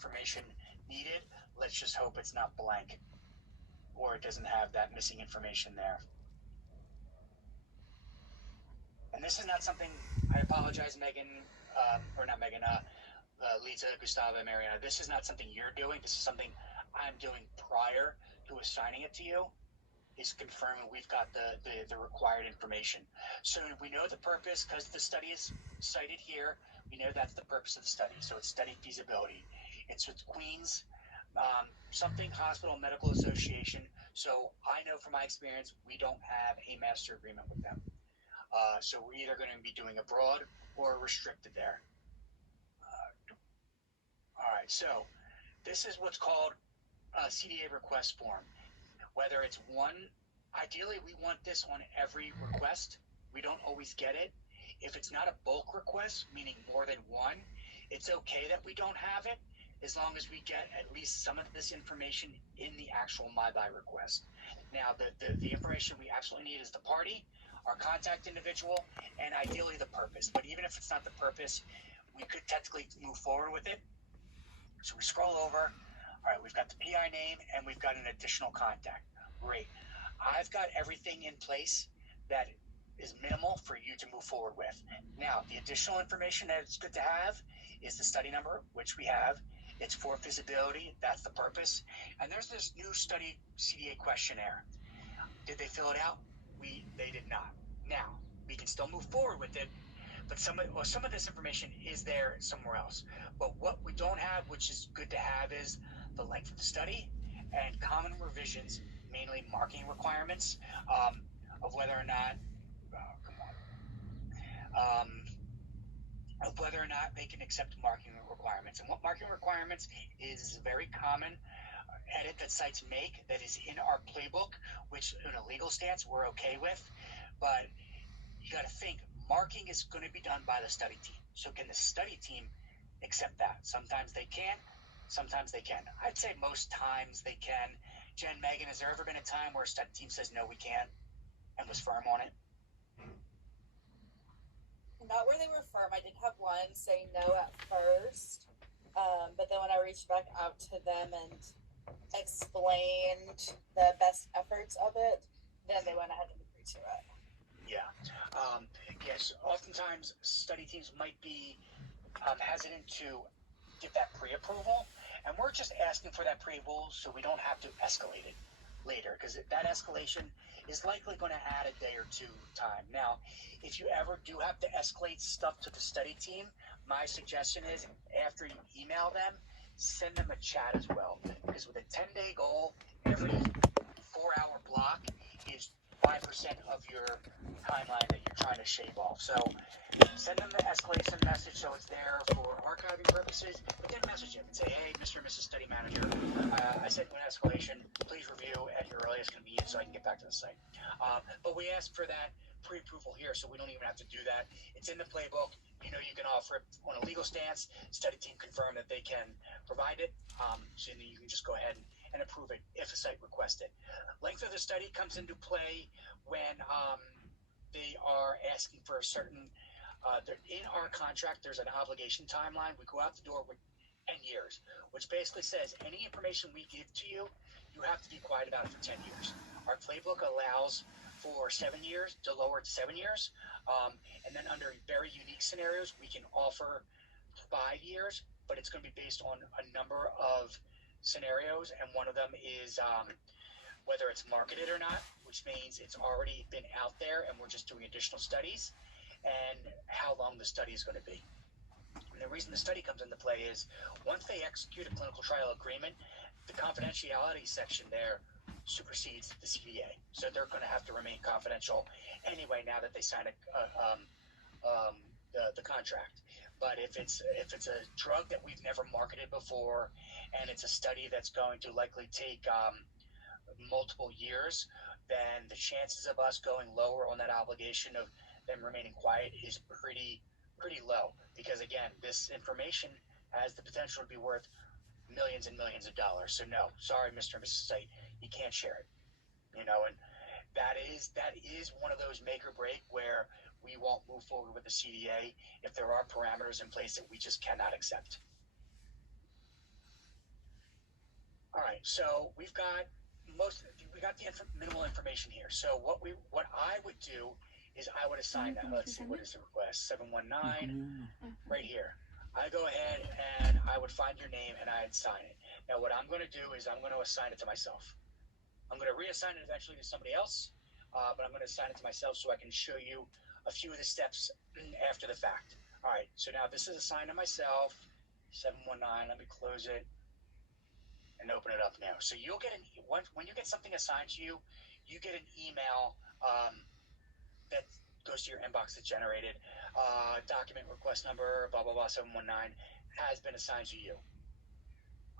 information needed. Let's just hope it's not blank or it doesn't have that missing information there. And this is not something, I apologize, Megan, or not Megan, Lisa, Gustavo, Mariana. This is not something you're doing. This is something I'm doing prior to assigning it to you. Is confirming we've got the required information. So we know the purpose because the study is cited here. We know that's the purpose of the study. So it's study feasibility. It's with Queens something Hospital Medical Association. So I know from my experience, we don't have a master agreement with them. So we're either going to be doing a broad or restricted there. All right, so this is what's called a CDA request form. Whether it's one, ideally we want this on every request. We don't always get it. If it's not a bulk request, meaning more than one, it's okay that we don't have it as long as we get at least some of this information in the actual MyBuy request. Now, the information we absolutely need is the party, our contact individual, and ideally the purpose. But even if it's not the purpose, we could technically move forward with it. So we scroll over. All right, we've got the PI name and we've got an additional contact. Great. I've got everything in place that is minimal for you to move forward with. Now, the additional information that it's good to have is the study number, which we have. It's for feasibility. That's the purpose. And there's this new study CDA questionnaire. Did they fill it out? They did not. Now, we can still move forward with it, but some of this information is there somewhere else. But what we don't have, which is good to have, is the length of the study and common revisions, mainly marking requirements of whether or not, of whether or not they can accept marking requirements. And what marking requirements is very common edit that sites make that is in our playbook, which in a legal stance we're okay with. But you got to think, marking is going to be done by the study team. So can the study team accept that? Sometimes they can, sometimes they can. I'd say most times they can. Jen, Megan, has there ever been a time where a study team says no, we can't, and was firm on it? Not where they were firm. I did have one say no at first, but then when I reached back out to them and explained the best efforts of it, then they went ahead and agreed to it. Yeah. Yes, oftentimes study teams might be hesitant to give that pre-approval, and we're just asking for that pre-approval so we don't have to escalate it later, because that escalation is likely going to add a day or two time. Now, if you ever do have to escalate stuff to the study team, my suggestion is after you email them, send them a chat as well, because with a 10-day goal, every 4-hour block is 5% of your timeline that you're trying to shave off. So send them the escalation message so it's there for archiving purposes, but then message them and say, hey, Mr. and Mrs. Study Manager, I sent you an escalation. Please review at your earliest convenience so I can get back to the site. But we asked for that pre-approval here, so we don't even have to do that. It's in the playbook. You know, you can offer it on a legal stance. Study team confirm that they can provide it, so then you can just go ahead and approve it if a site requests it. Length of the study comes into play when they are asking for a certain, in our contract, there's an obligation timeline. We go out the door with 10 years, which basically says any information we give to you, you have to be quiet about it for 10 years. Our playbook allows for 7 years to lower it to 7 years. And then under very unique scenarios, we can offer 5 years, but it's going to be based on a number of scenarios. And one of them is whether it's marketed or not, which means it's already been out there and we're just doing additional studies, and how long the study is going to be. And the reason the study comes into play is once they execute a clinical trial agreement, the confidentiality section there supersedes the CDA. So they're going to have to remain confidential anyway now that they sign the contract. But if it's a drug that we've never marketed before and it's a study that's going to likely take multiple years, then the chances of us going lower on that obligation of them remaining quiet is pretty low, because again, this information has the potential to be worth millions and millions of dollars. So no, sorry, Mr. and Mrs. Site, you can't share it. You know, and that is one of those make or break where we won't move forward with the CDA if there are parameters in place that we just cannot accept. All right, so we got the minimal information here. So what I would do is I would assign that. Let's see, what is the request? 719 right here. I go ahead and I would find your name and I'd sign it. Now what I'm going to do is I'm going to assign it to myself. I'm going to reassign it eventually to somebody else, but I'm going to assign it to myself so I can show you a few of the steps after the fact. All right, so now this is assigned to myself, 719. Let me close it and open it up now. So you'll get when you get something assigned to you, you get an email that goes to your inbox that's generated. Document request number, blah, blah, blah, 719 has been assigned to you.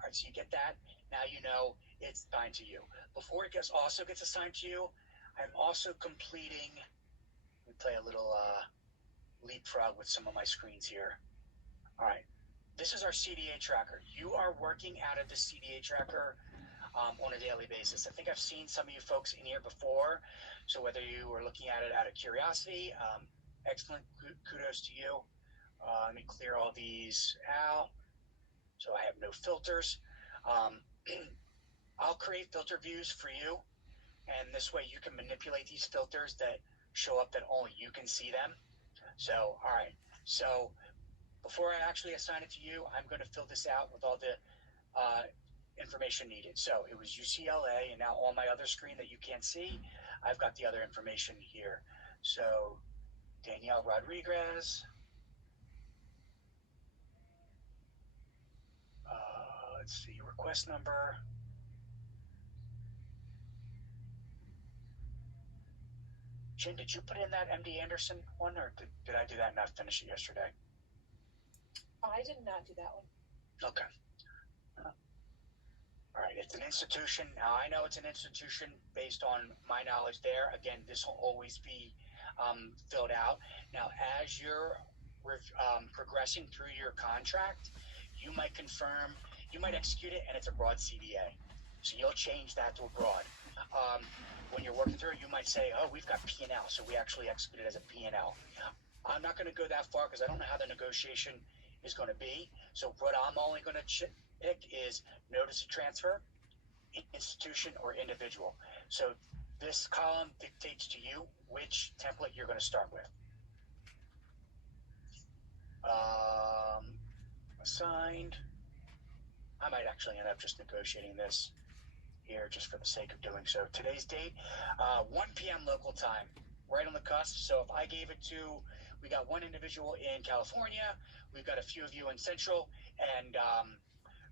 All right, so you get that. Now you know it's assigned to you. Before it also gets assigned to you, I'm also completing, let me play a little leapfrog with some of my screens here. All right, this is our CDA tracker. You are working out of the CDA tracker on a daily basis. I think I've seen some of you folks in here before. So whether you were looking at it out of curiosity, excellent, kudos to you. Let me clear all these out so I have no filters. I'll create filter views for you, and this way you can manipulate these filters that show up that only you can see them. So, all right. So before I actually assign it to you, I'm going to fill this out with all the information needed. So it was UCLA, and now on my other screen that you can't see, I've got the other information here. So Danielle Rodriguez. Let's see, request number. Jen, did you put in that MD Anderson one, or did I do that and not finish it yesterday? I did not do that one. Okay. All right, it's an institution. Now, I know it's an institution based on my knowledge there. Again, this will always be filled out. Now, as you're progressing through your contract, you might confirm, you might execute it, and it's a broad CDA. So you'll change that to a broad. When you're working through it, you might say, oh, we've got P&L, so we actually execute it as a P&L. I'm not going to go that far because I don't know how the negotiation is going to be. So what I'm only going to pick is notice of transfer, institution, or individual. So this column dictates to you which template you're going to start with. Assigned. I might actually end up just negotiating this here just for the sake of doing so. Today's date, 1 p.m. local time, right on the cusp. So if I gave it to, we got one individual in California, we've got a few of you in Central, and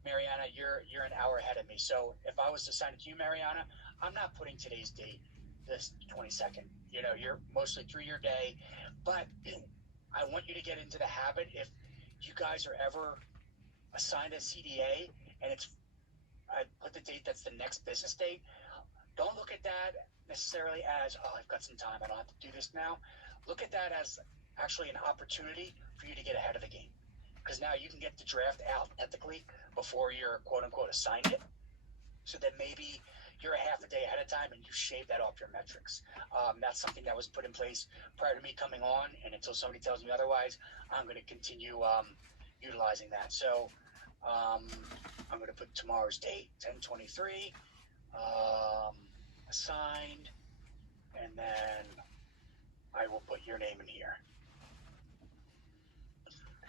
Mariana, you're an hour ahead of me. So if I was to assign it to you, Mariana, I'm not putting today's date, this 22nd. You know, you're mostly through your day, but I want you to get into the habit. If you guys are ever assigned a CDA and I put the date that's the next business date, don't look at that necessarily as, oh, I've got some time, I don't have to do this now. Look at that as actually an opportunity for you to get ahead of the game. Because now you can get the draft out ethically before you're quote unquote assigned it. So that maybe you're a half a day ahead of time and you shave that off your metrics. That's something that was put in place prior to me coming on, and until somebody tells me otherwise, I'm going to continue utilizing that. So I'm going to put tomorrow's date, 10/23, assigned, and then I will put your name in here.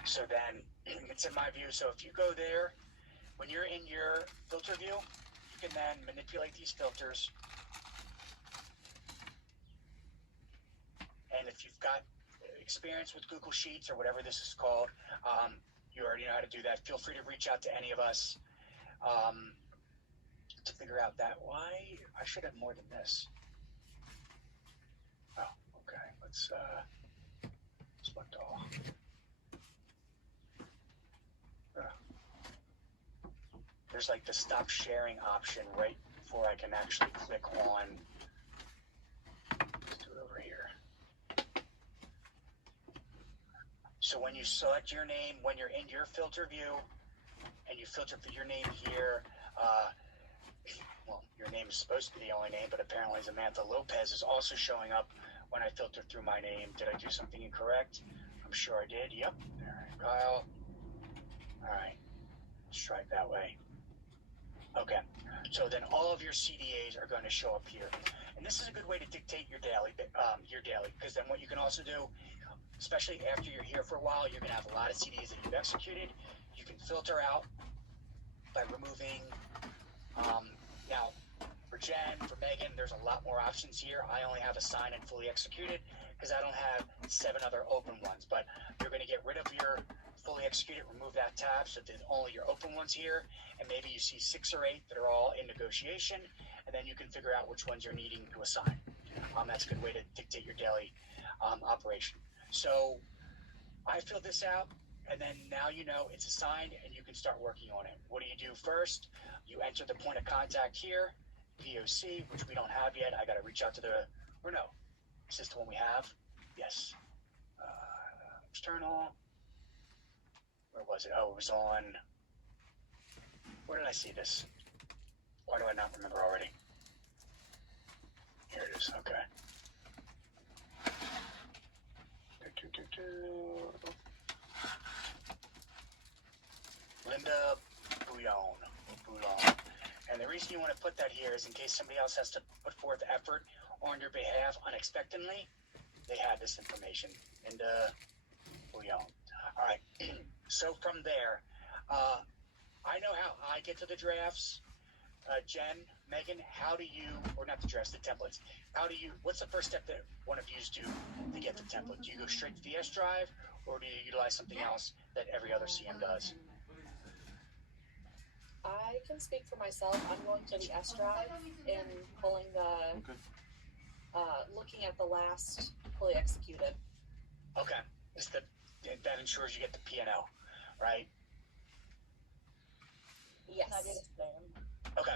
So then it's in my view. So if you go there, when you're in your filter view, you can then manipulate these filters. And if you've got experience with Google Sheets or whatever this is called, you already know how to do that. Feel free to reach out to any of us to figure out that. Why? I should have more than this. Oh, okay. Let's select all. There's like the stop sharing option right before I can actually click on. Let's do it over here. So when you select your name, when you're in your filter view, and you filter for your name here, well, your name is supposed to be the only name, but apparently Samantha Lopez is also showing up when I filter through my name. Did I do something incorrect? I'm sure I did. Yep. All right, Kyle. All right. Let's try it that way. Okay. So then all of your CDAs are going to show up here, and this is a good way to dictate your daily, because then what you can also do, especially after you're here for a while, you're going to have a lot of CDs that you've executed. You can filter out by removing. Now, for Jen, for Megan, there's a lot more options here. I only have assigned and fully executed because I don't have 7 other open ones. But you're going to get rid of your fully executed, remove that tab, so there's only your open ones here, and maybe you see 6 or 8 that are all in negotiation, and then you can figure out which ones you're needing to assign. That's a good way to dictate your daily operation. So I filled this out, and then now you know it's assigned, and you can start working on it. What do you do first? You enter the point of contact here, POC, which we don't have yet. I got to reach out to or no, is this the one we have? Yes. External. Where was it? Oh, it was on. Where did I see this? Why do I not remember already? Here it is. Okay. Linda Bouillon. And the reason you want to put that here is in case somebody else has to put forth effort on your behalf unexpectedly, they have this information. Linda Bouillon. All right. So from there, I know how I get to the drafts. Jen, Megan, how do you, or not the drafts, the templates, what's the first step that one of you do to get the template? Do you go straight to the S drive, or do you utilize something else that every other CM does? I can speak for myself. I'm going to the S drive and pulling the, looking at the last fully executed. Okay. That ensures you get the P&L, right? Yes. Okay.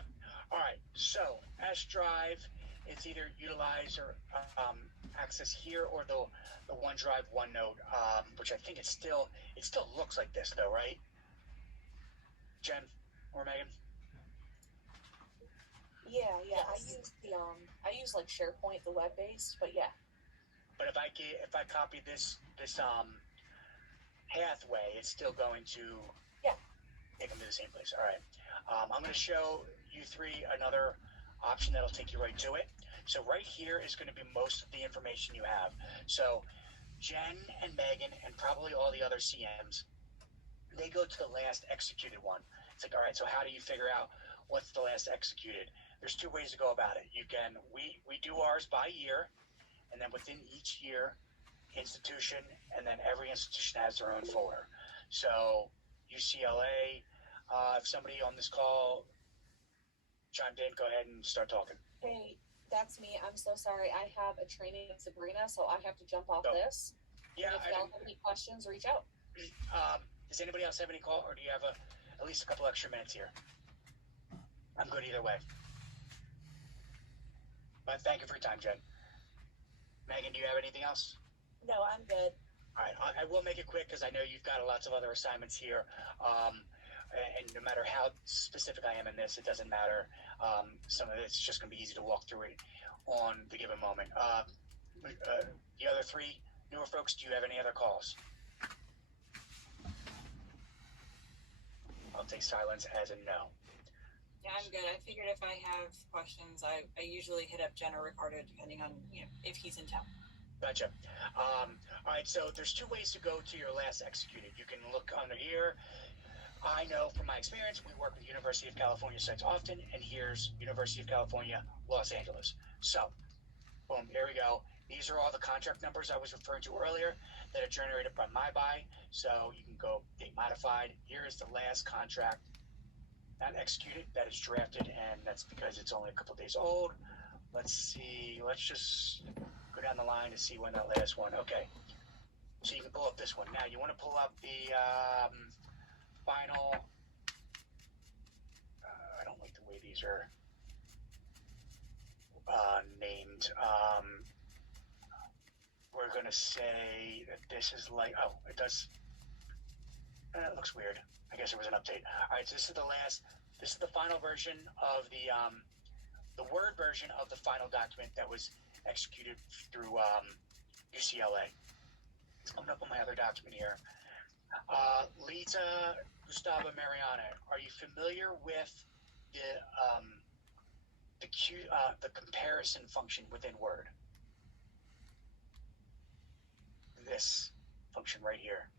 All right. So S drive, it's either utilize or access here or the OneDrive OneNote, which I think it still looks like this though, right? Jen or Megan? Yeah. Yes. I use like SharePoint, the web based, but yeah. But if I copy this pathway, it's still going to take them to the same place. All right. I'm going to show you 3 another option that'll take you right to it. So right here is going to be most of the information you have. So Jen and Megan and probably all the other CMs, they go to the last executed one. It's like, all right, so how do you figure out what's the last executed? There's 2 ways to go about it. You can, we do ours by year, and then within each year, institution, and then every institution has their own folder. So UCLA, if somebody on this call chimed in, go ahead and start talking. Hey, that's me. I'm so sorry. I have a training with Sabrina, so I have to jump off this. Yeah. And if y'all have any questions, reach out. Does anybody else have any call, or do you have at least a couple extra minutes here? I'm good either way. But thank you for your time, Jen. Megan, do you have anything else? No, I'm good. All right, I will make it quick because I know you've got lots of other assignments here. And no matter how specific I am in this, it doesn't matter. Some of it's just going to be easy to walk through it on the given moment. The other 3 newer folks, do you have any other calls? I'll take silence as a no. Yeah, I'm good. I figured if I have questions, I usually hit up Jen or Ricardo, depending on if he's in town. Gotcha. All right, so there's 2 ways to go to your last executed. You can look under here. I know from my experience, we work with University of California sites often, and here's University of California, Los Angeles. So, boom, here we go. These are all the contract numbers I was referring to earlier that are generated by MyBuy. So you can go date modified. Here is the last contract not executed that is drafted, and that's because it's only a couple days old. Let's see. Let's just go down the line to see when that last one. Okay. So you can pull up this one. Now you want to pull up the final. I don't like the way these are named. We're going to say that this is like, oh, it does. It looks weird. I guess it was an update. All right, so this is the final version of the Word version of the final document that was executed through UCLA. It's coming up on my other document here. Lita, Gustavo, Mariana, are you familiar with the comparison function within Word. This function right here.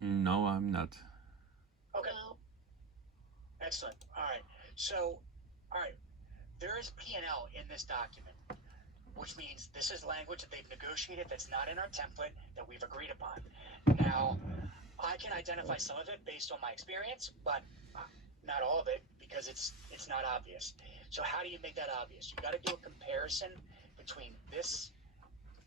No, I'm not. Okay. No. Excellent. All right. So, all right. There is P&L in this document, which means this is language that they've negotiated that's not in our template that we've agreed upon. Now, I can identify some of it based on my experience, but not all of it because it's not obvious. So how do you make that obvious? You got to do a comparison between this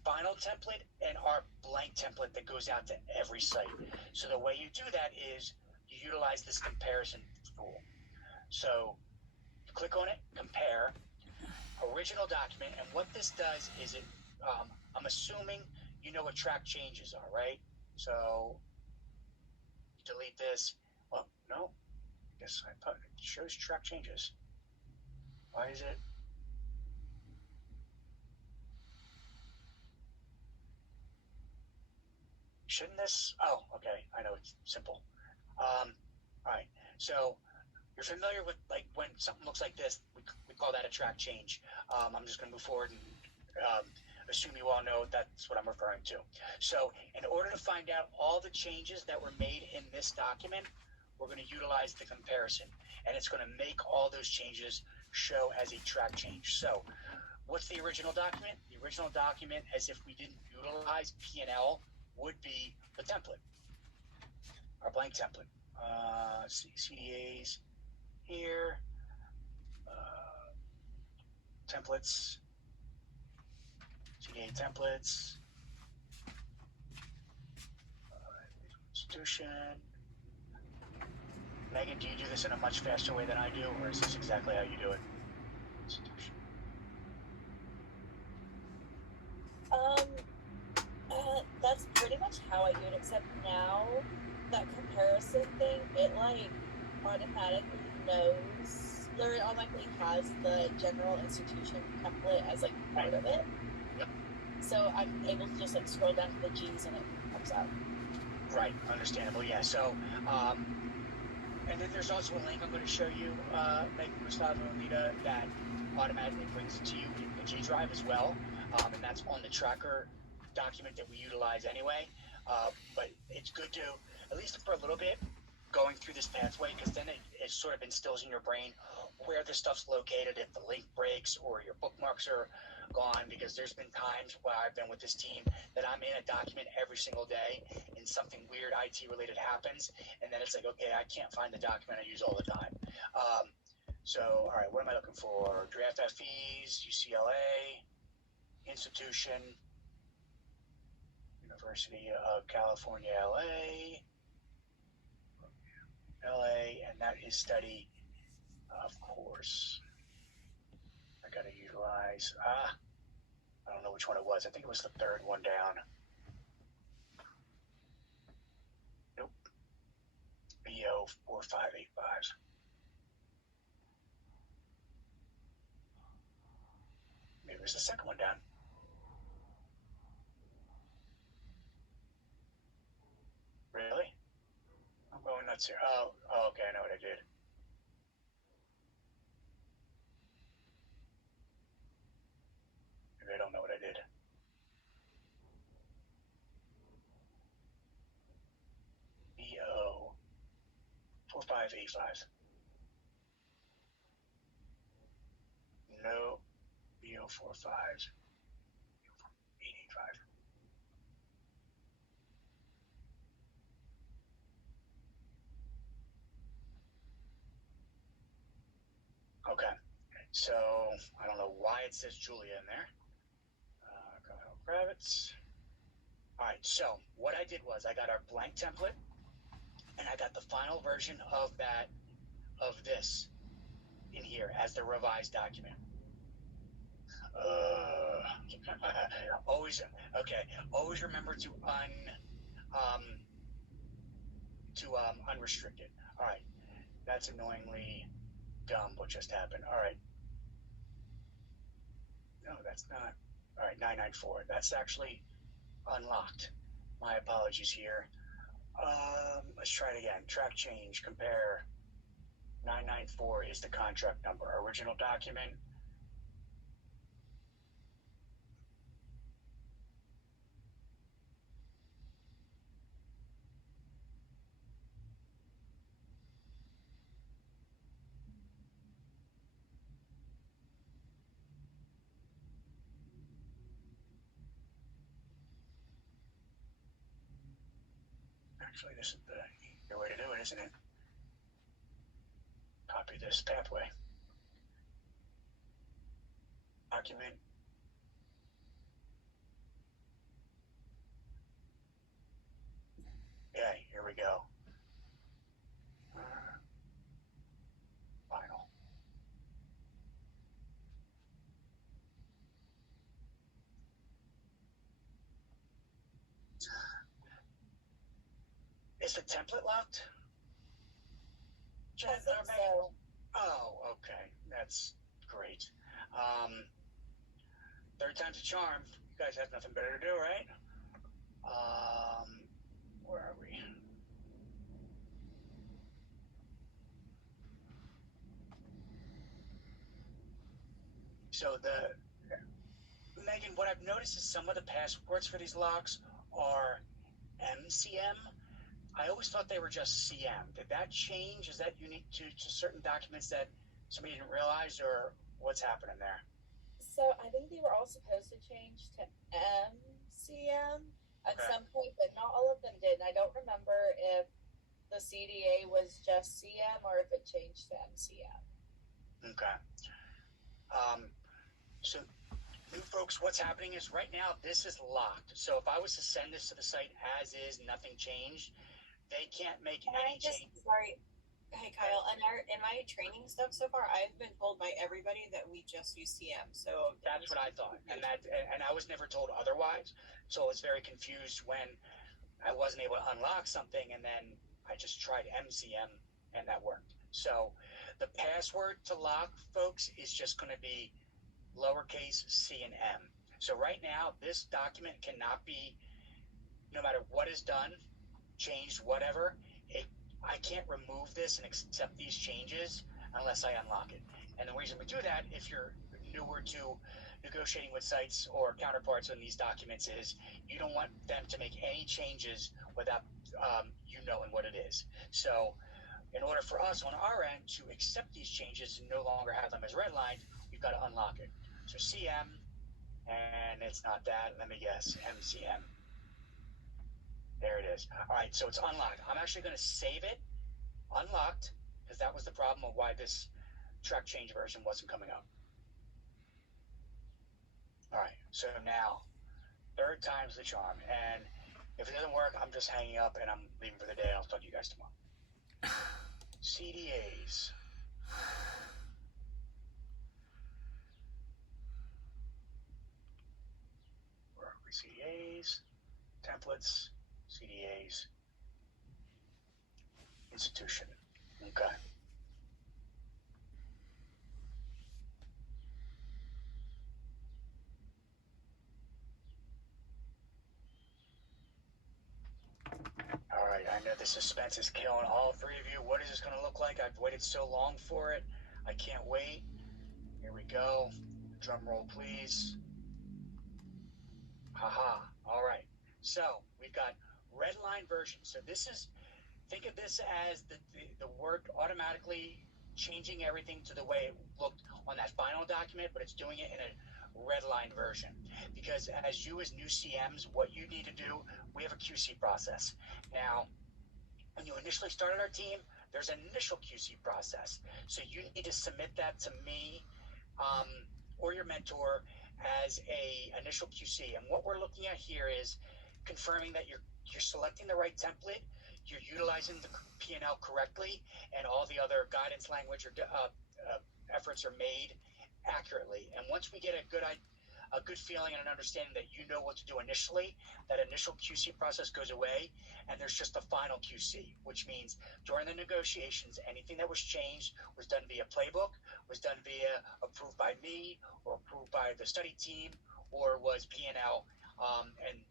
final template and our blank template that goes out to every site. So the way you do that is you utilize this comparison tool. So you click on it, compare, original document, and what this does is it, I'm assuming you know what track changes are, right? So delete this. Well, no, I guess I put it shows track changes. Why is it? Shouldn't this? Oh, okay. I know it's simple. All right. So you're familiar with like when something looks like this, we call that a track change. I'm just going to move forward and assume you all know that's what I'm referring to. So in order to find out all the changes that were made in this document, we're going to utilize the comparison, and it's going to make all those changes show as a track change. So what's the original document? The original document, as if we didn't utilize P&L, would be the template, our blank template. Let's see, CDAs here, templates, CDA templates, institution. Megan, do you do this in a much faster way than I do, or is this exactly how you do it? Institution. That's pretty much how I do it, except now that comparison thing, it like automatically knows, or it automatically has the general institution template as like part of it. Yep. So I'm able to just like scroll down to the G's and it comes out. Right, understandable, yeah. So, and then there's also a link I'm going to show you, Megan, Gustavo, and Lita, that automatically brings it to you in the G drive as well. And that's on the tracker document that we utilize anyway. But it's good to, at least for a little bit, going through this pathway, because then it sort of instills in your brain where the stuff's located, if the link breaks or your bookmarks are gone, because there's been times where I've been with this team that I'm in a document every single day and something weird IT related happens, and then it's like, okay, I can't find the document I use all the time. So, all right, what am I looking for? Draft FEs, UCLA, institution, University of California, LA, and that is study, of course. I gotta utilize, I don't know which one it was. I think it was the third one down. Nope. BO 4585. Maybe it was the second one down. Really? I'm going nuts here. Oh, okay, I know what I did. Maybe I don't know what I did. BO 4585. No, BO 45. 885. Okay, so I don't know why it says Julia in there. Grab it. All right, so what I did was I got our blank template, and I got the final version of this in here as the revised document. Always remember to unrestrict it. All right, that's annoyingly dumb. What just happened? All right, no, that's not. All right, 994. That's actually unlocked. My apologies here. Let's try it again. Track change, compare. 994 is the contract number. Original document. Actually, this is the way to do it, isn't it? Copy this pathway. Document. Okay, here we go. Final. Is the template locked? I think so. Oh, okay. That's great. Third time's a charm. You guys have nothing better to do, right? Where are we? So Megan, what I've noticed is some of the passwords for these locks are MCM. I always thought they were just CM. Did that change? Is that unique to certain documents that somebody didn't realize, or what's happening there? So I think they were all supposed to change to MCM at Okay. some point, but not all of them did. And I don't remember if the CDA was just CM or if it changed to MCM. Okay. So, new folks, what's happening is right now this is locked. So if I was to send this to the site as is, nothing changed, they can't make any change. Sorry. Hey Kyle, in my training stuff so far, I've been told by everybody that we just use CM. So That's what I thought, and I was never told otherwise. So I was very confused when I wasn't able to unlock something, and then I just tried MCM, and that worked. So the password to lock, folks, is just going to be lowercase c and m. So right now, this document cannot be, no matter what is done, changed, whatever, I can't remove this and accept these changes unless I unlock it. And the reason we do that, if you're newer to negotiating with sites or counterparts on these documents, is you don't want them to make any changes without you knowing what it is. So in order for us on our end to accept these changes and no longer have them as redlined, you've got to unlock it. So CM, and it's not that. Let me guess, MCM. There it is. All right, so it's unlocked. I'm actually going to save it unlocked because that was the problem of why this track change version wasn't coming up. All right, so now third time's the charm. And if it doesn't work, I'm just hanging up and I'm leaving for the day. I'll talk to you guys tomorrow. CDAs. Where are we? CDAs, templates, CDAs, institution. Okay. All right, I know the suspense is killing all three of you. What is this going to look like? I've waited so long for it. I can't wait. Here we go. Drum roll, please. Haha. All right. So we've got red line version. So this is, think of this as the Word automatically changing everything to the way it looked on that final document, but it's doing it in a red line version. Because as you as new CMs, what you need to do, we have a QC process. Now, when you initially started our team, there's an initial QC process. So you need to submit that to me or your mentor as a initial QC. And what we're looking at here is confirming that you're selecting the right template, you're utilizing the P&L correctly, and all the other guidance language or efforts are made accurately. And once we get a good feeling and an understanding that you know what to do initially, that initial QC process goes away, and there's just the final QC, which means during the negotiations, anything that was changed was done via playbook, was done via approved by me or approved by the study team, or was P&L, and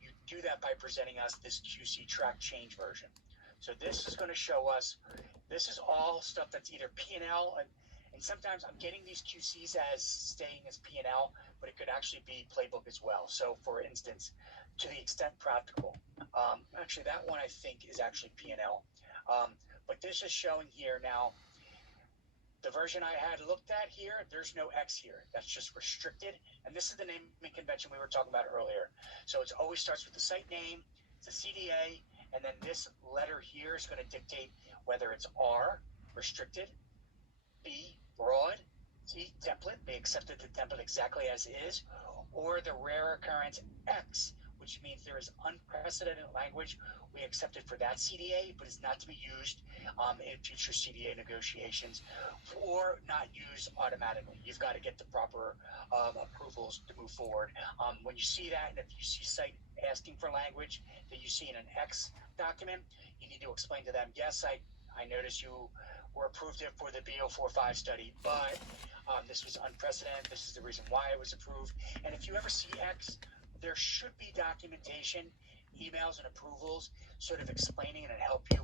you do that by presenting us this QC track change version. So this is going to show us, this is all stuff that's either P&L, and sometimes I'm getting these QCs as staying as P&L, but it could actually be playbook as well. So for instance, to the extent practical, actually that one I think is actually P&L. But this is showing here now, the version I had looked at here, there's no X here. That's just restricted. And this is the naming convention we were talking about earlier. So it always starts with the site name, it's a CDA, and then this letter here is going to dictate whether it's R, restricted, B, broad, C, template, they accepted the template exactly as is, or the rare occurrence X, which means there is unprecedented language we accepted for that CDA, but is not to be used in future CDA negotiations, or not used automatically. You've got to get the proper approvals to move forward. When you see that, and if you see site asking for language that you see in an X document, you need to explain to them, yes, I noticed you were approved it for the B045 study, but this was unprecedented. This is the reason why it was approved. And if you ever see X, there should be documentation, emails, and approvals sort of explaining and help you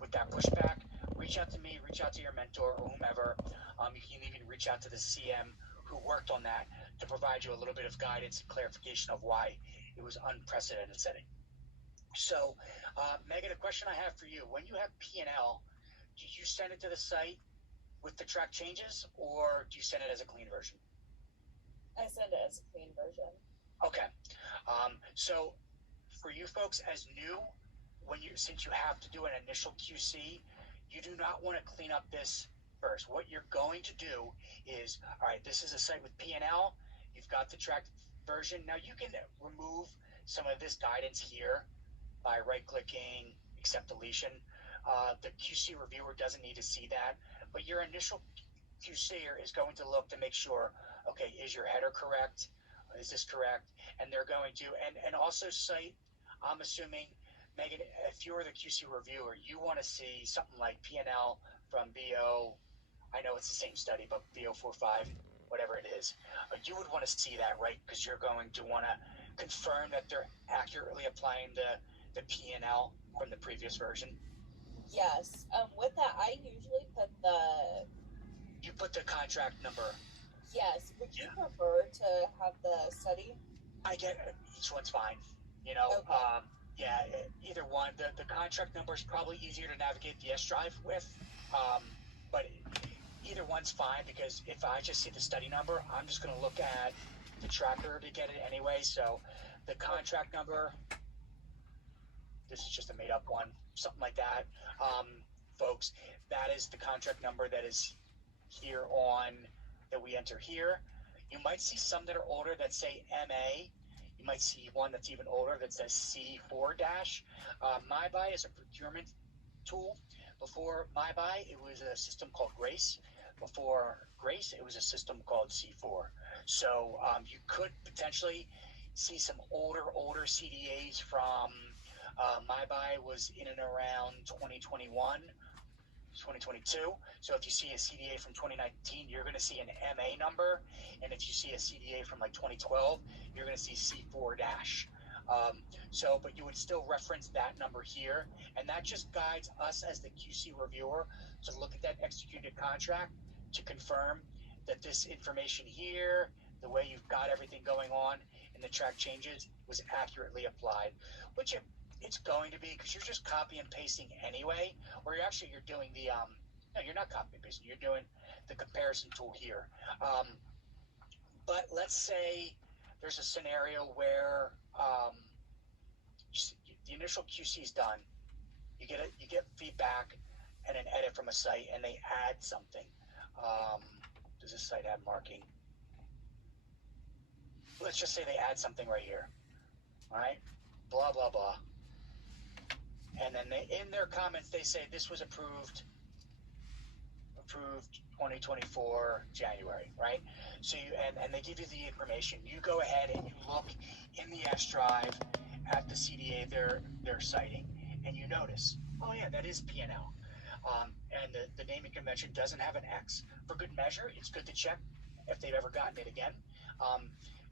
with that pushback. Reach out to me, reach out to your mentor or whomever. You can even reach out to the CM who worked on that to provide you a little bit of guidance and clarification of why it was unprecedented setting. So, Megan, a question I have for you, when you have P&L, do you send it to the site with the track changes, or do you send it as a clean version? I send it as a clean version. Okay. So for you folks as new, since you have to do an initial QC, you do not want to clean up this first. What you're going to do is, all right, this is a site with P&L. You've got the track version. Now you can remove some of this guidance here by right-clicking, accept deletion. The QC reviewer doesn't need to see that, but your initial QCer is going to look to make sure, okay, is your header correct? Is this correct? And they're going to, and also cite, I'm assuming, Megan, if you're the QC reviewer, you want to see something like P&L from BO, I know it's the same study, but BO45, whatever it is. You would want to see that, right? Because you're going to want to confirm that they're accurately applying the P&L from the previous version. Yes. With that, I usually put You put the contract number. Yes. Would you prefer to have the study? I get it. Each one's fine. You know, Okay. yeah, either one. The contract number is probably easier to navigate the S drive with, but either one's fine, because if I just see the study number, I'm just going to look at the tracker to get it anyway. So the contract number, this is just a made up one, something like that. Folks, that is the contract number that is here that we enter here. You might see some that are older that say MA. You might see one that's even older that says C4 dash. MyBuy is a procurement tool. Before MyBuy, it was a system called Grace. Before Grace, it was a system called C4. So you could potentially see some older CDAs from MyBuy was in and around 2021. 2022. So if you see a CDA from 2019, you're going to see an MA number, and if you see a CDA from like 2012, you're going to see C4 dash. But you would still reference that number here, and that just guides us as the QC reviewer to look at that executed contract to confirm that this information here, the way you've got everything going on and the track changes, was accurately applied, which it's going to be, because you're just copy and pasting anyway, or you're doing the no, you're not copy and pasting, you're doing the comparison tool here. But let's say there's a scenario where the initial QC is done, you get feedback and an edit from a site, and they add something. Does this site add marking? Let's just say they add something right here. All right, blah blah blah. And then in their comments, they say this was approved 2024 January, right? So and they give you the information. You go ahead and you look in the S drive at the CDA they're citing, and you notice, oh yeah, that is P&L. And the naming convention doesn't have an X. For good measure, it's good to check if they've ever gotten it again.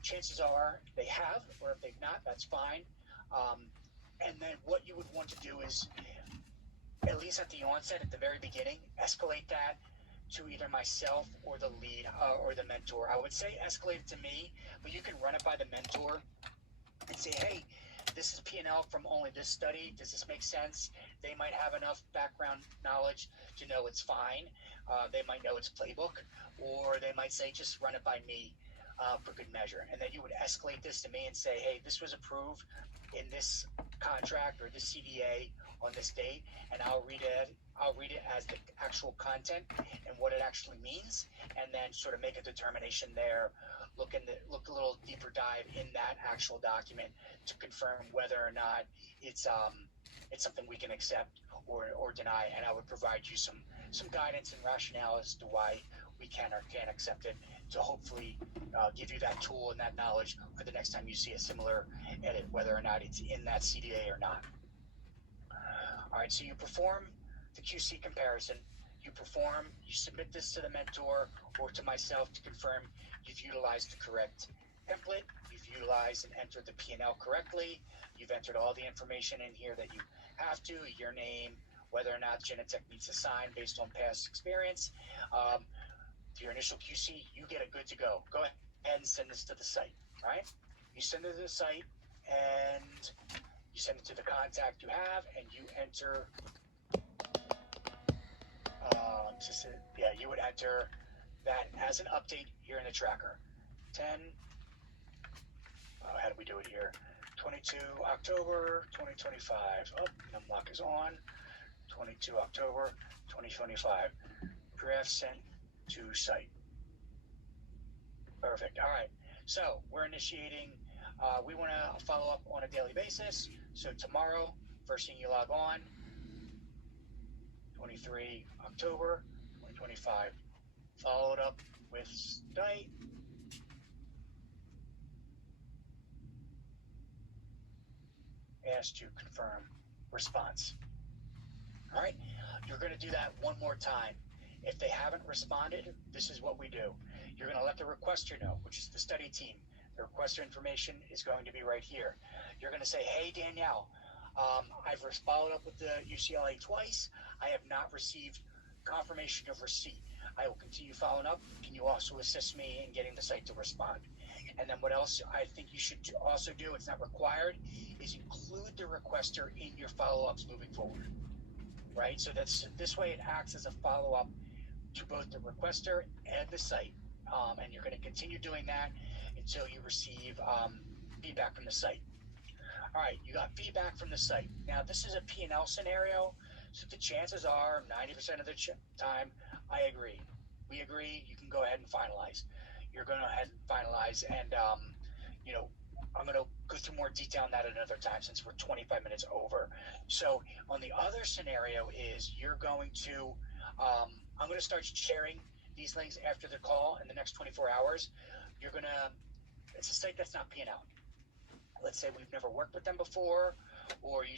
Chances are they have, or if they've not, that's fine. And then what you would want to do is, at least at the onset, at the very beginning, escalate that to either myself or the lead or the mentor. I would say escalate it to me, but you can run it by the mentor and say, hey, this is P&L from only this study. Does this make sense? They might have enough background knowledge to know it's fine. They might know it's playbook, or they might say, just run it by me for good measure. And then you would escalate this to me and say, hey, this was approved in this contract or this CDA on this date, and I'll read it as the actual content and what it actually means, and then sort of make a determination there. Look a little deeper dive in that actual document to confirm whether or not it's something we can accept or deny, and I would provide you some guidance and rationale as to why we can or can't accept it, to hopefully give you that tool and that knowledge for the next time you see a similar edit, whether or not it's in that CDA or not. All right, so you perform the QC comparison. You submit this to the mentor or to myself to confirm you've utilized the correct template, you've utilized and entered the P&L correctly, you've entered all the information in here that you have to, your name, whether or not Genentech needs a sign based on past experience. Your initial QC, you get it good to go. Go ahead and send this to the site, right? You send it to the site and you send it to the contact you have, and you enter, you would enter that as an update here in the tracker. 10, how do we do it here? 22 October 2025. Oh, numlock is on. 22 October 2025. Graph sent to site. Perfect. All right. So we're initiating. We want to follow up on a daily basis. So tomorrow, first thing you log on, 23 October 2025. Followed up with site. Asked to confirm response. All right. You're going to do that one more time. If they haven't responded, this is what we do. You're going to let the requester know, which is the study team. The requester information is going to be right here. You're going to say, hey, Danielle, I've followed up with the UCLA twice. I have not received confirmation of receipt. I will continue following up. Can you also assist me in getting the site to respond? And then what else I think you should also do, it's not required, is include the requester in your follow-ups moving forward, right? So this way it acts as a follow-up to both the requester and the site. And you're going to continue doing that until you receive feedback from the site. All right, you got feedback from the site. Now, this is a P&L scenario, so the chances are 90% of the time, I agree. We agree, you can go ahead and finalize. You're going to go ahead and finalize, and, I'm going to go through more detail on that another time since we're 25 minutes over. So on the other scenario is you're going to, I'm going to start sharing these links after the call in the next 24 hours. It's a site that's not P&L. Let's say we've never worked with them before, or you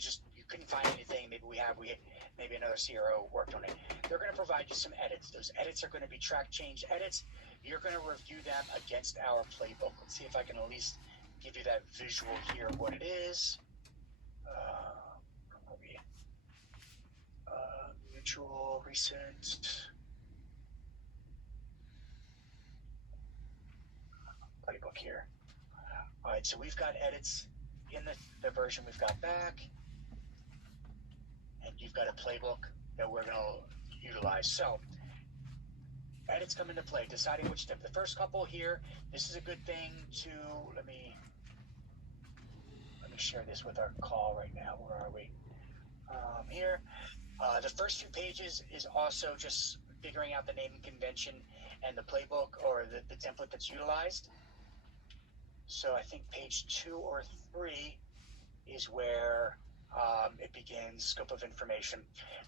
couldn't find anything. Maybe another CRO worked on it. They're going to provide you some edits. Those edits are going to be track change edits. You're going to review them against our playbook. Let's see if I can at least give you that visual here of what it is. Mutual recent playbook here. All right, so we've got edits in the version we've got back, and you've got a playbook that we're going to utilize. So edits come into play, deciding which step. The first couple here, this is a good thing to, let me share this with our call right now. Where are we? Here. The first few pages is also just figuring out the naming convention and the playbook or the template that's utilized. So I think page 2 or 3 is where it begins, scope of information.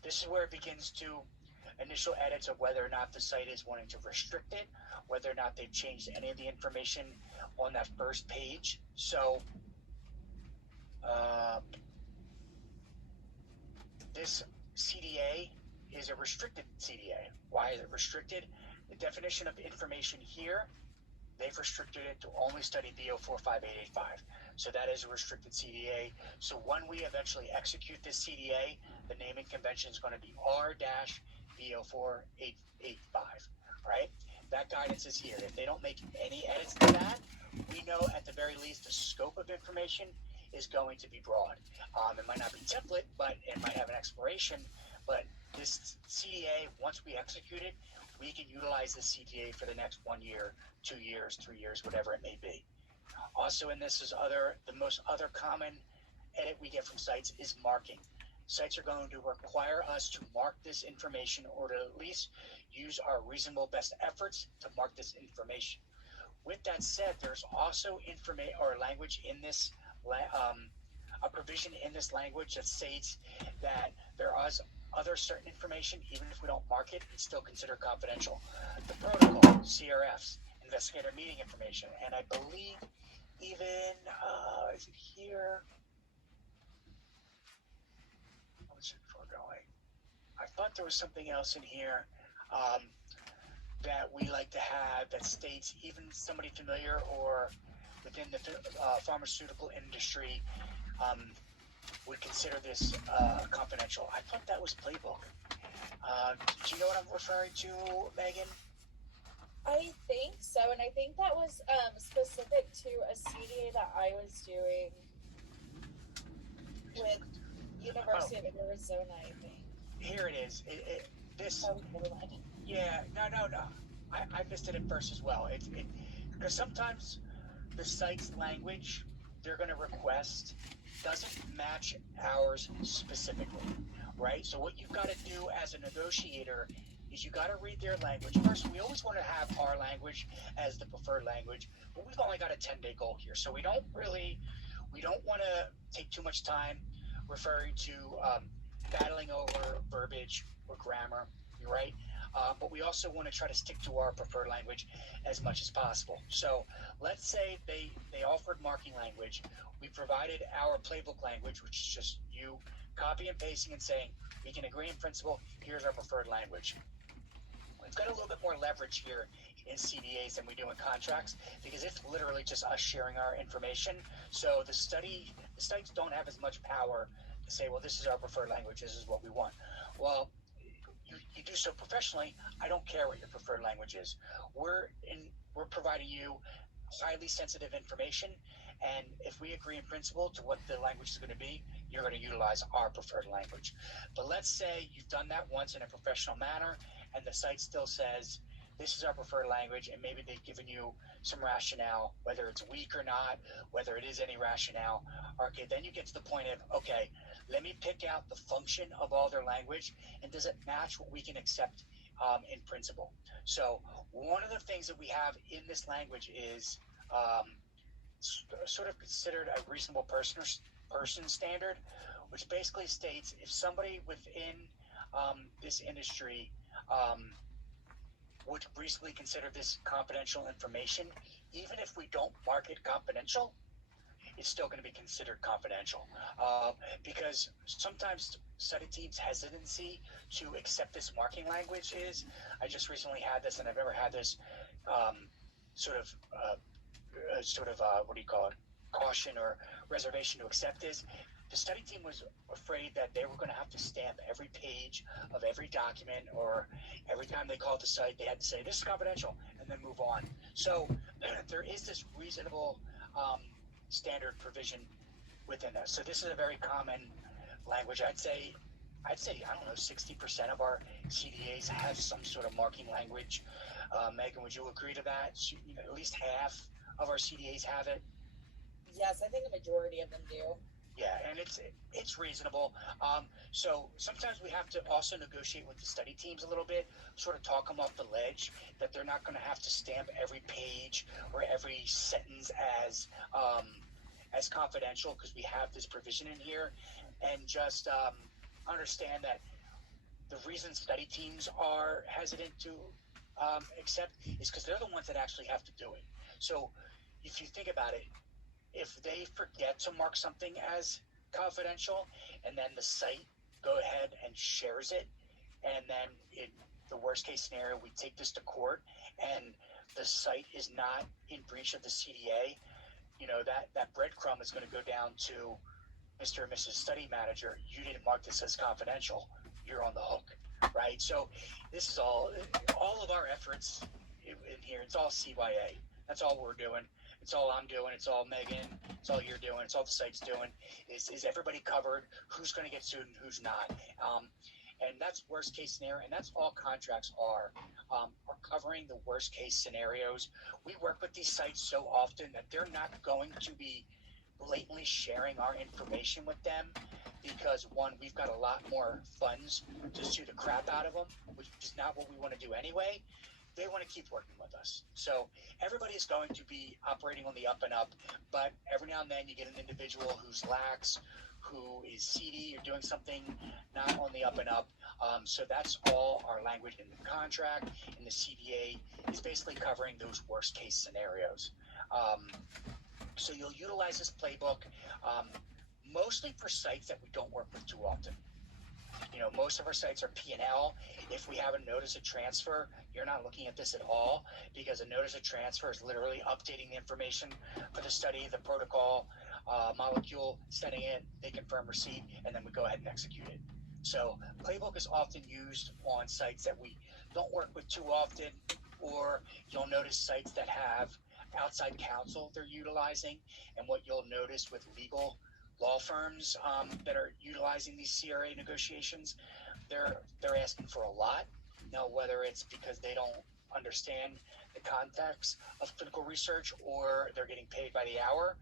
This is where it begins to initial edits of whether or not the site is wanting to restrict it, whether or not they've changed any of the information on that first page. So this CDA is a restricted CDA. Why is it restricted? The definition of information here, they've restricted it to only study VO45885. So that is a restricted CDA. So when we eventually execute this CDA, the naming convention is going to be R-VO4885, right? That guidance is here. If they don't make any edits to that, we know at the very least the scope of information is going to be broad. It might not be template, but it might have an expiration. But this CDA, once we execute it, we can utilize this CDA for the next 1 year, 2 years, 3 years, whatever it may be. Also in this is the most other common edit we get from sites is marking. Sites are going to require us to mark this information or to at least use our reasonable best efforts to mark this information. With that said, there's also information or language in this, a provision in this language that states that there are other certain information, even if we don't mark it, it's still considered confidential. The protocol, CRFs, investigator meeting information, and I believe even, is it here? What was it foregoing? I thought there was something else in here that we like to have that states even somebody familiar or within the pharmaceutical industry would consider this confidential. I thought that was playbook. Do you know what I'm referring to, Megan? I think so, and I think that was specific to a CDA that I was doing with University of Arizona, I think. Here it is. This. Oh, never mind. Yeah, no. I missed it at first as well. Because sometimes the site's language they're going to request doesn't match ours specifically, right? So what you've got to do as a negotiator is you got to read their language. First, we always want to have our language as the preferred language, but we've only got a 10-day goal here, so we don't want to take too much time referring to battling over verbiage or grammar, right? But we also want to try to stick to our preferred language as much as possible. So let's say they offered marking language. We provided our playbook language, which is just you copy and pasting and saying, we can agree in principle, here's our preferred language. We've got a little bit more leverage here in CDAs than we do in contracts because it's literally just us sharing our information. So the sites don't have as much power to say, well, this is our preferred language, this is what we want. Well, you do so professionally. I don't care what your preferred language is. We're providing you highly sensitive information, and if we agree in principle to what the language is going to be, you're going to utilize our preferred language. But let's say you've done that once in a professional manner, and the site still says, this is our preferred language, and maybe they've given you some rationale, whether it's weak or not, whether it is any rationale. Okay, then you get to the point of, okay, let me pick out the function of all their language, and does it match what we can accept in principle? So one of the things that we have in this language is sort of considered a reasonable person standard, which basically states if somebody within this industry would reasonably consider this confidential information, even if we don't mark it confidential, it's still going to be considered confidential because sometimes study teams' hesitancy to accept this marking language is, I just recently had this, and I've never had this sort of what do you call it, caution or reservation to accept is, the study team was afraid that they were going to have to stamp every page of every document, or every time they called the site, they had to say, this is confidential, and then move on. So there is this reasonable standard provision within us. So this is a very common language. I'd say, I don't know, 60% of our CDAs have some sort of marking language. Megan, would you agree to that? So, at least half of our CDAs have it. Yes, I think a majority of them do. Yeah, and it's reasonable. So sometimes we have to also negotiate with the study teams a little bit, sort of talk them off the ledge that they're not going to have to stamp every page or every sentence as confidential, because we have this provision in here, and just understand that the reason study teams are hesitant to accept is because they're the ones that actually have to do it. So if you think about it, if they forget to mark something as confidential and then the site go ahead and shares it, and then in the worst case scenario, we take this to court and the site is not in breach of the CDA, that breadcrumb is going to go down to Mr. and Mrs. Study Manager. You didn't mark this as confidential. You're on the hook, right? So this is all of our efforts in here. It's all CYA. That's all we're doing. It's all I'm doing. It's all Megan. It's all you're doing. It's all the site's doing. Is everybody covered? Who's going to get sued and who's not? And that's worst case scenario. And that's all contracts are covering the worst case scenarios. We work with these sites so often that they're not going to be blatantly sharing our information with them because, one, we've got a lot more funds to sue the crap out of them, which is not what we want to do anyway. They want to keep working with us. So everybody is going to be operating on the up and up, but every now and then you get an individual who's lax, who is seedy, or doing something not on the up and up. So that's all our language in the contract, and the CDA is basically covering those worst case scenarios. So you'll utilize this playbook mostly for sites that we don't work with too often. Most of our sites are P&L. If we have a notice of transfer, you're not looking at this at all because a notice of transfer is literally updating the information for the study, the protocol, molecule, sending it, they confirm receipt, and then we go ahead and execute it. So playbook is often used on sites that we don't work with too often, or you'll notice sites that have outside counsel they're utilizing. And what you'll notice with legal law firms that are utilizing these CRA negotiations, they're asking for a lot. Now, whether it's because they don't understand the context of clinical research or they're getting paid by the hour,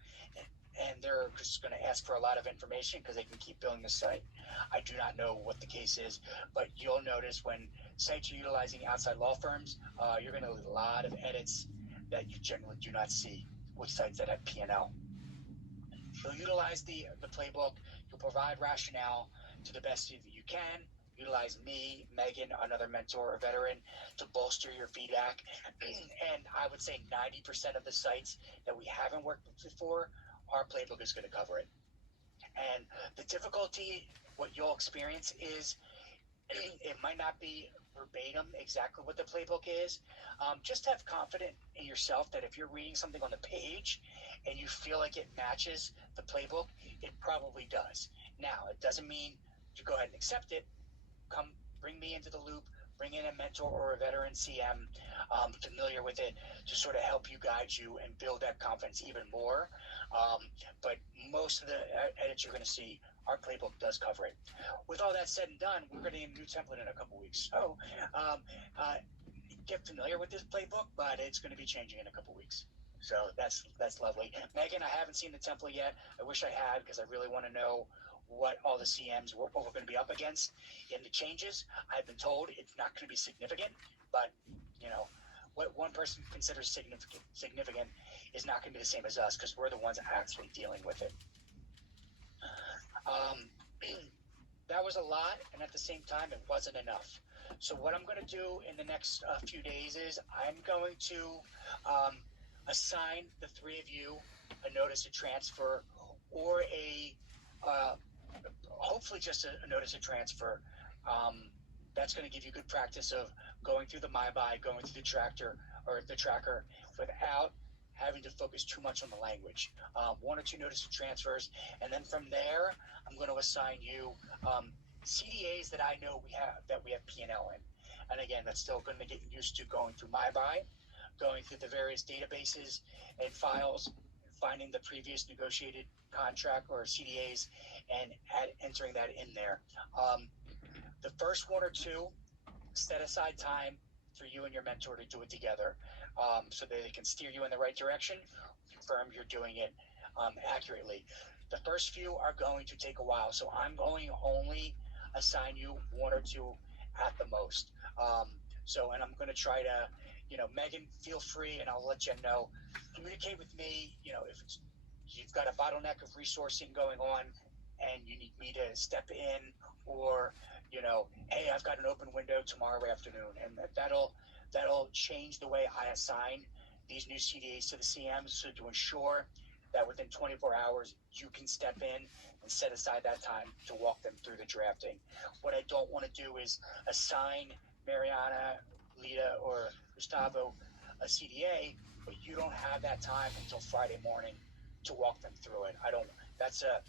and they're just going to ask for a lot of information because they can keep billing the site. I do not know what the case is, but you'll notice when sites are utilizing outside law firms, you're going to get a lot of edits that you generally do not see with sites that have P&L. You'll utilize the playbook. You'll provide rationale to the best that you can. Utilize me, Megan, another mentor or veteran to bolster your feedback. And I would say 90% of the sites that we haven't worked with before, our playbook is going to cover it. And the difficulty, what you'll experience is it might not be verbatim exactly what the playbook is. Just have confidence in yourself that if you're reading something on the page and you feel like it matches the playbook, it probably does. Now, it doesn't mean you go ahead and accept it. Come, bring me into the loop, bring in a mentor or a veteran CM familiar with it to sort of help you, guide you, and build that confidence even more. But most of the edits you're going to see, our playbook does cover it. With all that said and done, we're going to get a new template in a couple weeks. So get familiar with this playbook, but it's going to be changing in a couple weeks. So that's lovely. Megan, I haven't seen the template yet. I wish I had because I really want to know what all the CMs what we're going to be up against in the changes. I've been told it's not going to be significant, but what one person considers significant is not going to be the same as us because we're the ones actually dealing with it. That was a lot, and at the same time, it wasn't enough. So what I'm going to do in the next few days is I'm going to assign the three of you a notice of transfer or hopefully just a notice of transfer. That's going to give you good practice of going through the MyBuy, going through the tracker without having to focus too much on the language. One or two notice of transfers, and then from there, I'm going to assign you CDAs that I know we have P&L in. And again, that's still going to get used to going through MyBuy, going through the various databases and files, finding the previous negotiated contract or CDAs, and entering that in there. The first one or two, set aside time for you and your mentor to do it together so that they can steer you in the right direction, confirm you're doing it accurately. The first few are going to take a while, so I'm going to only assign you one or two at the most. And I'm going to try to, Megan, feel free, and I'll let Jen know. Communicate with me, if you've got a bottleneck of resourcing going on and you need me to step in, or hey, I've got an open window tomorrow afternoon, and that'll change the way I assign these new CDAs to the CMs, so to ensure that within 24 hours you can step in and set aside that time to walk them through the drafting. What I don't want to do is assign Mariana, Lita, or Gustavo a CDA, but you don't have that time until Friday morning to walk them through it. That's a